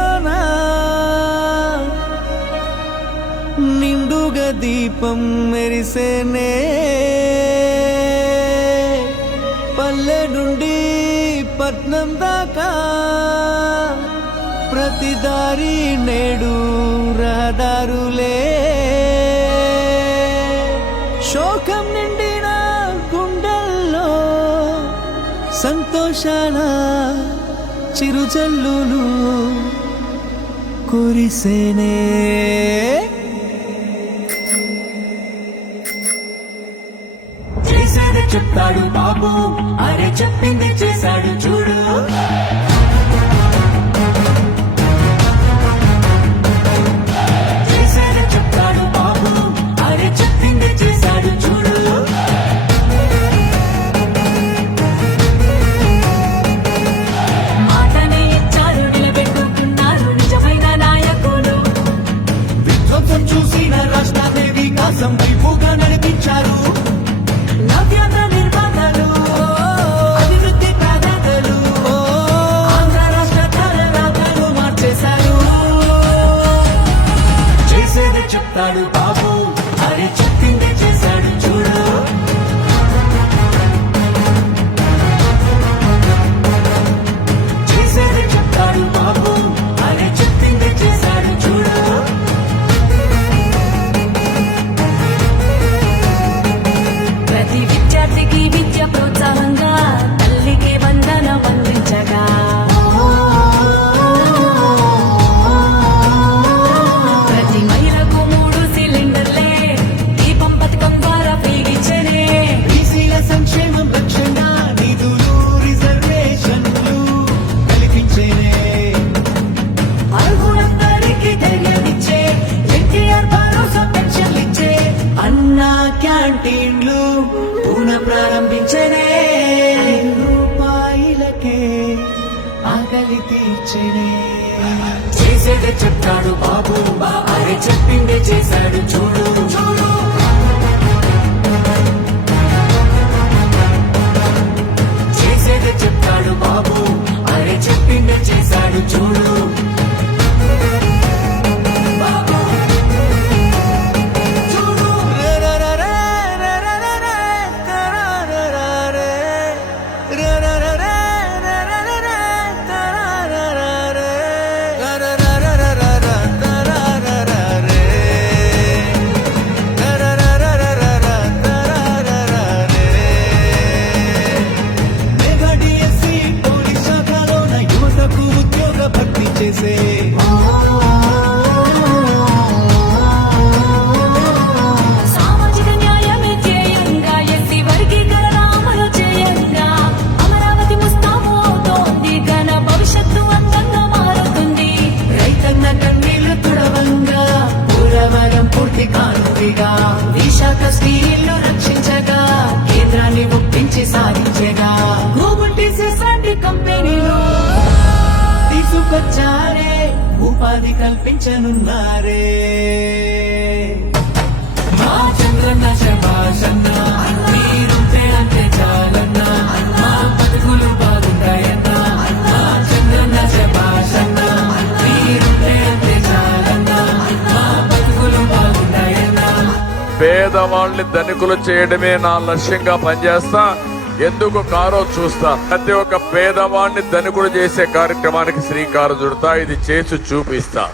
ఇంటిలోనా నిండుగా దీపం మెరిసేనే పల్లె నుండి పట్నం దాకా ప్రతి దారి నేడు రహదారులే శోకం నిండిన గుండెల్లో సంతోషాల చిరుజల్లులు కురిసేనే చేసేది చెప్తాడు బాబు అరే చెప్పింది చేశాడు చూడు చేసేది చెప్తాడు బాబు అరే చెప్పింది చేశాడు చూడు మాటనే ఇచ్చారు నిలబెట్టుకున్నారు నిజమైన నాయకులు విధ్వంసం చూసిన రాష్ట్రాన్ని వికాసం వైపుగా నడిపించారు నవ్యాంధ్ర నిర్మాతలు అభివృద్ధి ప్రాధాన్యతలు ఆంధ్ర రాష్ట్ర తలరాతలు మార్చేశారు చేసేది చెప్తాడు బాబు అరే చెప్పింది చేశాడు చూడు చేసేది చెప్తాడు బాబు అరే చెప్పింది చేశాడు చూడు ప్రతి విద్యార్థికి విద్య ప్రోత్సాహంగా తల్లికి వందనం అందించగా ప్రతి మహిళకు 3 సిలిండర్లే దీపం పథకం ద్వారా ఫ్రీగిచ్చనే బీసీల సంక్షేమం లక్ష్యంగా నిధులు రిజర్వేషన్లు కల్పించేనే అర్హులందరికీ ధైర్యమిచ్చే ఎన్టీఆర్ భరోసా పెన్షన్లిచ్చే అన్నా క్యాంటీన్లు పునః ప్రారంభించనే రూపాయలకే ఆకలి తీర్చేనే చేసేది చెప్తాడు బాబు అరే చెప్పింది చేశాడు చూడు చేసేది చెప్తాడు బాబు అరే చెప్పింది చేశాడు చూడు చేసే సామాజిక న్యాయమే ధ్యేయంగా ఎస్సీ వర్గీకరణ అమలు చేయంగా అమరావతి ముస్తాబు అవుతోంది ఘన భవిష్యత్తు అందంగా మారుతుంది రైతన్న కన్నీళ్లు తుడవంగా పూలవరం పూర్తి కానువిగా విశాఖ స్టీల్ను రక్షించగా కేంద్రాన్ని ఒప్పించి సాధించగా గోముంటిసెస్ లాంటి కంపెనీలు తీసుకొచ్చారే ఉపాధి కల్పించనున్నారే మా చంద్రన్న శభాషన్న మీరుంటే అంటే చాలన్నా మా బతుకులు బాగుంటాయన్నా మా చంద్రన్న శభాషన్న మీరుంటే అంటే చాలన్నా మా బతుకులు బాగుంటాయన్నా పేదవాళ్ళని ధనికులు చేయడమే నా లక్ష్యంగా పనిచేస్తా. ఎందుకు కారో చూస్తా. ప్రతి ఒక్క పేదవాడిని ధనికుడు చేసే కార్యక్రమానికి శ్రీకారం చుడతా. ఇది చేసి చూపిస్తా.